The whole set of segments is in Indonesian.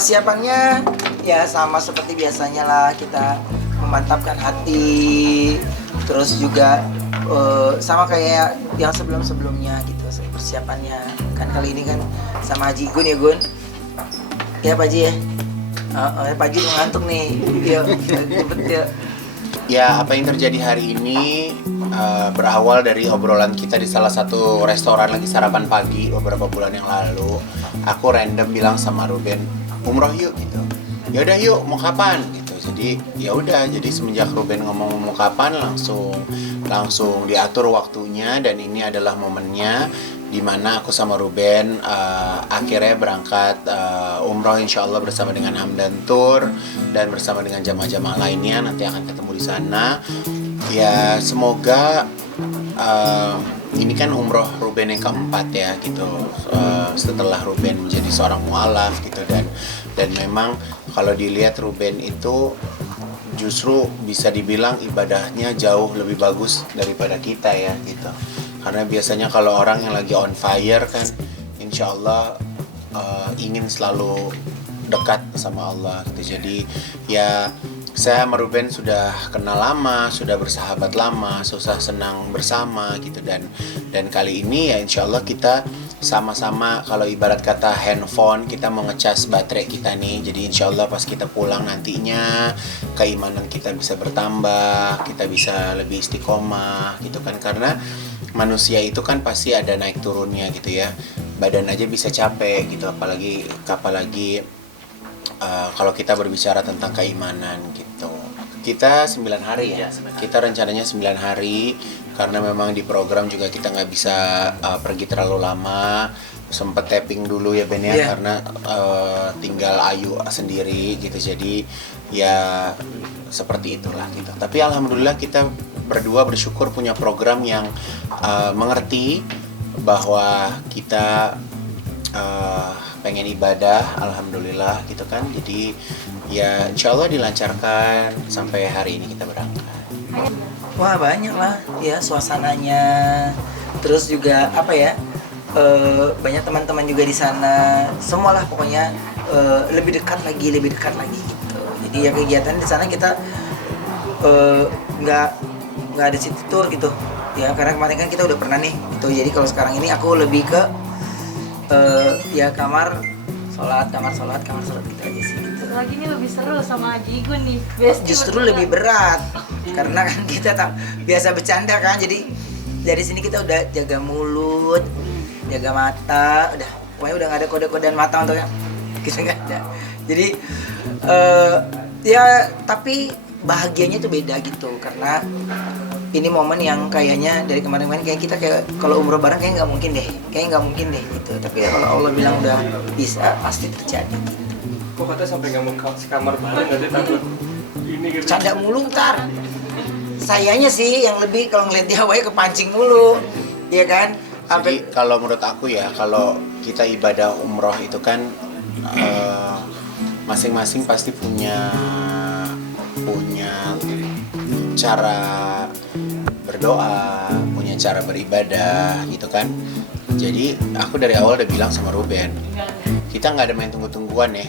persiapannya ya sama seperti biasanya lah, kita memantapkan hati, terus juga sama kayak yang sebelum-sebelumnya gitu persiapannya. Kan kali ini kan sama Haji Gun ya Gun, ya Pak Haji ya. Pak Haji ngantuk nih, yuk yuk. Ya, apa yang terjadi hari ini berawal dari obrolan kita di salah satu restoran lagi sarapan pagi beberapa bulan yang lalu. Aku random bilang sama Ruben, umroh yuk gitu. Ya udah yuk, mau kapan gitu. Jadi ya udah, jadi semenjak Ruben ngomong mau kapan langsung diatur waktunya, dan ini adalah momennya dimana aku sama Ruben akhirnya berangkat umroh insyaallah bersama dengan Hamdan Tour dan bersama dengan jamaah-jamaah lainnya. Nanti akan ketemu di sana. Ya semoga ini kan umroh Ruben yang keempat ya gitu, setelah Ruben menjadi seorang mualaf gitu, dan memang kalau dilihat Ruben itu justru bisa dibilang ibadahnya jauh lebih bagus daripada kita ya gitu. Karena biasanya kalau orang yang lagi on fire kan insya Allah ingin selalu dekat sama Allah gitu. Jadi ya saya sama Ruben sudah kenal lama, sudah bersahabat lama, susah senang bersama gitu, dan kali ini ya insya Allah kita sama-sama, kalau ibarat kata handphone, kita mau ngecas baterai kita nih. Jadi insya Allah pas kita pulang nantinya keimanan kita bisa bertambah, kita bisa lebih istiqomah gitu kan. Karena manusia itu kan pasti ada naik turunnya gitu ya. Badan aja bisa capek gitu, apalagi kalau kita berbicara tentang keimanan gitu. Kita 9 hari ya, kita rencananya 9 hari, karena memang di program juga kita nggak bisa pergi terlalu lama. Sempet tapping dulu ya Ben ya, karena tinggal Ayu sendiri gitu. Jadi ya seperti itulah gitu. Tapi alhamdulillah kita berdua bersyukur punya program yang mengerti bahwa kita pengen ibadah, alhamdulillah gitu kan. Jadi ya insya Allah dilancarkan sampai hari ini kita berangkat. Wah banyak lah ya suasananya, terus juga apa ya, banyak teman-teman juga di sana, semualah pokoknya lebih dekat lagi gitu. Jadi ya kegiatan di sana kita nggak ada city tour gitu ya, karena kemarin kan kita udah pernah nih gitu. Jadi kalau sekarang ini aku lebih ke ya kamar sholat gitu aja sih gitu. Lagi ini lebih seru sama Haji Gun nih. Justru lebih berat karena kan kita tak biasa bercanda kan, jadi dari sini kita udah jaga mulut, jaga mata, pokoknya udah nggak ada kode-kodean mata untuk yang kita nggak ada. Jadi ya tapi bahagianya tuh beda gitu, karena ini momen yang kayaknya dari kemarin-kemarin kayak kita kayak kalau umroh bareng kayak nggak mungkin deh gitu. Tapi ya kalau Allah bilang udah bisa, pasti terjadi. Kok kata sampai nggak mau sekamar bareng nggak sih, takut ini gitu? Canda mulu ntar. Sayanya sih yang lebih kalau ngeliat dia Hawaii kepancing mulu, ya kan? Jadi kalau menurut aku ya, kalau kita ibadah umroh itu kan masing-masing pasti punya cara berdoa, punya cara beribadah gitu kan. Jadi aku dari awal udah bilang sama Ruben, kita nggak ada main tunggu-tungguan ya.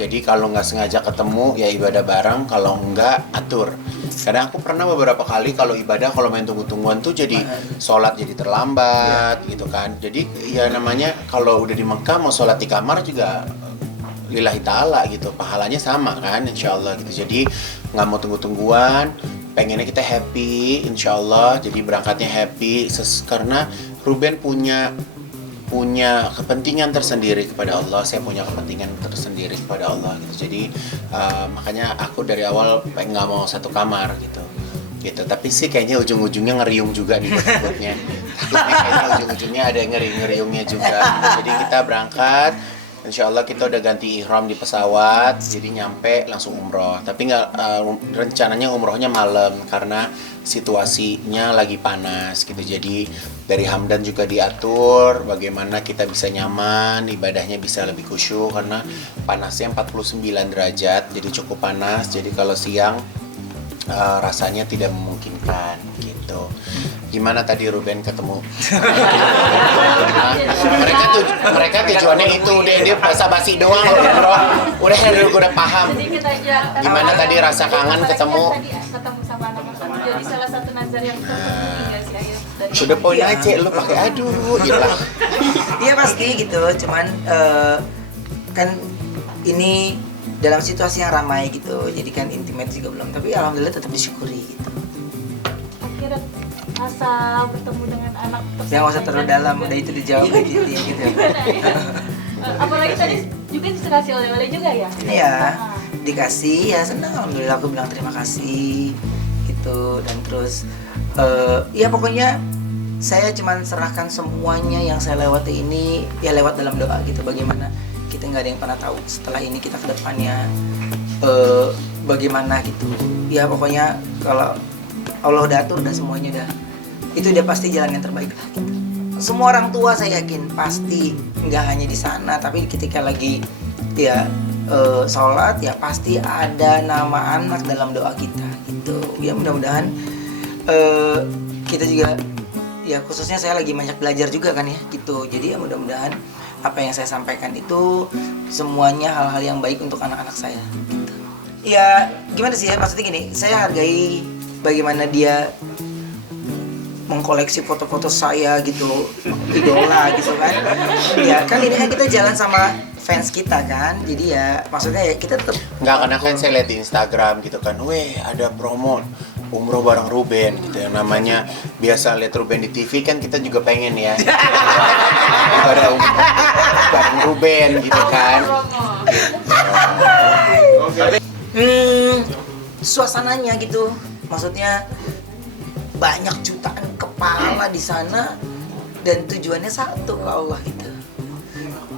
Jadi kalau nggak sengaja ketemu ya ibadah bareng, kalau nggak atur. Kadang aku pernah beberapa kali kalau ibadah, kalau main tunggu-tungguan tuh jadi sholat jadi terlambat gitu kan. Jadi ya namanya kalau udah di Mekah mau sholat di kamar juga lillahi ta'ala gitu, pahalanya sama kan insyaallah gitu. Jadi nggak mau tunggu-tungguan, pengennya kita happy insyaallah. Jadi berangkatnya happy karena Ruben punya kepentingan tersendiri kepada Allah, saya punya kepentingan tersendiri kepada Allah gitu. Jadi makanya aku dari awal nggak mau satu kamar gitu. Tapi sih kayaknya ujung-ujungnya ngeriung juga nih buat-buatnya. Kayaknya ujung-ujungnya ada ngeriung-ngeriungnya juga. Jadi kita berangkat, insya Allah kita udah ganti ihram di pesawat, jadi nyampe langsung umroh. Tapi rencananya umrohnya malam karena situasinya lagi panas gitu. Jadi dari Hamdan juga diatur bagaimana kita bisa nyaman, ibadahnya bisa lebih khusyuk karena panasnya 49 derajat, jadi cukup panas. Jadi kalau siang rasanya tidak memungkinkan gitu. Gimana tadi Ruben ketemu? mereka tujuannya itu dia basa-basi doang bro. Udah paham. Jadi kita ya. Gimana tadi rasa kangen ketemu? Tadi ketemu sama anak-anak. Jadi salah satu nazar yang terpenting nggak sih Ayu? Dari Udah poin aja lu pakai aduh gitu lah. Iya pasti gitu, cuman kan ini dalam situasi yang ramai gitu, jadi kan intimate juga belum, tapi alhamdulillah tetap disyukuri gitu. akhirnya masa bertemu dengan anak Yang nggak usah terlalu dalam, udah itu dijawab kayak gitu ya gitu. Apalagi tadi juga dikasih oleh-oleh juga ya? Iya, dikasih ya senang, alhamdulillah aku bilang terima kasih gitu, dan terus ya pokoknya saya cuman serahkan semuanya yang saya lewati ini ya lewat dalam doa gitu. Bagaimana kita nggak ada yang pernah tahu setelah ini kita ke depannya bagaimana gitu ya. Pokoknya kalau Allah udah atur udah semuanya udah itu udah pasti jalan yang terbaik lah gitu. Semua orang tua saya yakin pasti nggak hanya di sana, tapi ketika lagi ya sholat ya pasti ada nama anak dalam doa kita gitu ya. Mudah-mudahan kita juga ya, khususnya saya lagi banyak belajar juga kan ya gitu. Jadi ya mudah-mudahan apa yang saya sampaikan itu semuanya hal-hal yang baik untuk anak-anak saya gitu. Ya gimana sih ya, maksudnya gini, saya hargai bagaimana dia mengkoleksi foto-foto saya gitu, idola gitu kan. Ya kan ini kan kita jalan sama fans kita kan, jadi ya maksudnya ya kita tetap Nggak, karena kan saya lihat di Instagram gitu kan, weh ada promo umroh bareng Ruben gitu ya. Namanya biasa lihat Ruben di TV kan, kita juga pengen ya ada umroh bareng Ruben gitu kan. Suasananya gitu, maksudnya banyak jutaan kepala di sana dan tujuannya satu ke Allah gitu.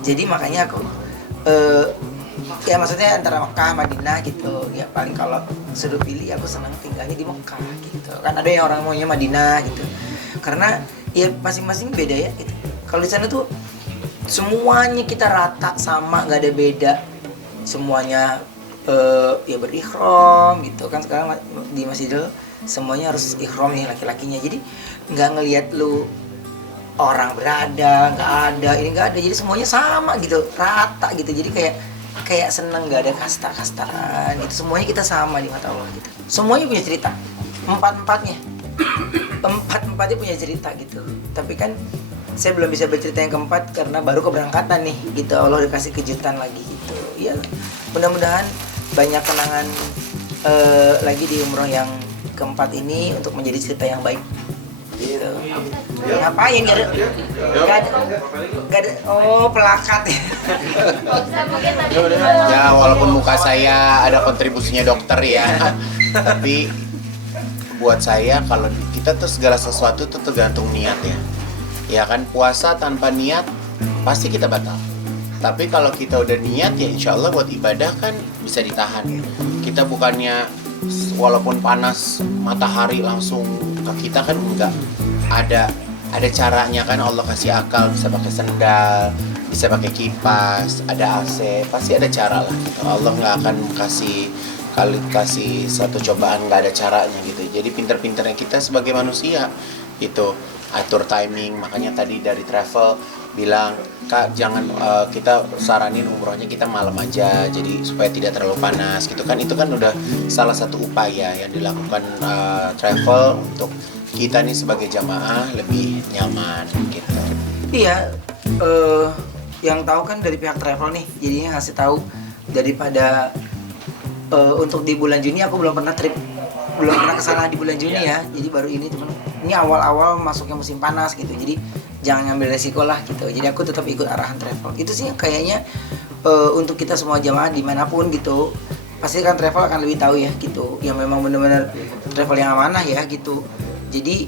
Jadi makanya aku ya maksudnya antara Mekah, Madinah gitu ya. Paling kalau suruh pilih aku senang tinggalnya di Mekah gitu. Kan ada yang orang maunya Madinah gitu, karena ya masing-masing beda ya gitu. Kalau di sana tuh semuanya kita rata sama, nggak ada beda, semuanya ya berikhram gitu kan. Sekarang di Masjidil semuanya harus ikhram nih laki-lakinya, jadi nggak ngelihat lu orang berada, nggak ada, ini nggak ada, jadi semuanya sama gitu, rata gitu. Jadi kayak seneng, nggak ada kasta-kastaan gitu, semuanya kita sama di mata Allah gitu. Semuanya punya cerita, empat-empatnya punya cerita gitu. Tapi kan saya belum bisa bercerita yang keempat karena baru keberangkatan nih gitu. Allah udah kasih kejutan lagi gitu ya. Mudah-mudahan banyak kenangan lagi di umroh yang keempat ini untuk menjadi cerita yang baik gitu. Ngapain gak ada oh pelakat ya. Ya walaupun muka saya ada kontribusinya dokter ya, tapi buat saya kalau kita tuh segala sesuatu tuh tergantung niat ya. Ya kan, puasa tanpa niat pasti kita batal. Tapi kalau kita udah niat ya insya Allah buat ibadah kan bisa ditahan. Kita bukannya walaupun panas matahari langsung ke kita kan, enggak. Ada caranya kan, Allah kasih akal, bisa pakai sendal, bisa pakai kipas, ada AC, pasti ada cara lah gitu. Allah nggak akan kasih satu cobaan nggak ada caranya gitu. Jadi pinter-pinternya kita sebagai manusia gitu, atur timing. Makanya tadi dari travel bilang, Kak jangan kita saranin umrohnya kita malam aja, jadi supaya tidak terlalu panas gitu kan. Itu kan udah salah satu upaya yang dilakukan travel untuk kita nih sebagai jamaah lebih nyaman gitu. Iya, yang tahu kan dari pihak travel nih, jadinya ngasih tahu daripada untuk di bulan Juni aku belum pernah kesana di bulan Juni ya. Jadi baru ini teman, ini awal-awal masuknya musim panas gitu. Jadi jangan ngambil resiko lah gitu. Jadi aku tetap ikut arahan travel. Itu sih yang kayaknya untuk kita semua jamaah dimanapun gitu, pasti kan travel akan lebih tahu ya gitu. Yang memang benar-benar travel yang amanah ya gitu. Jadi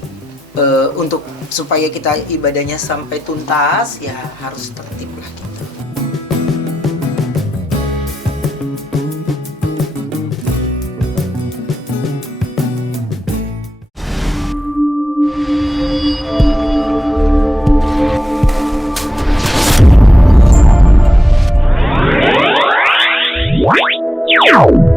untuk supaya kita ibadahnya sampai tuntas ya harus tertib lah gitu. Wow.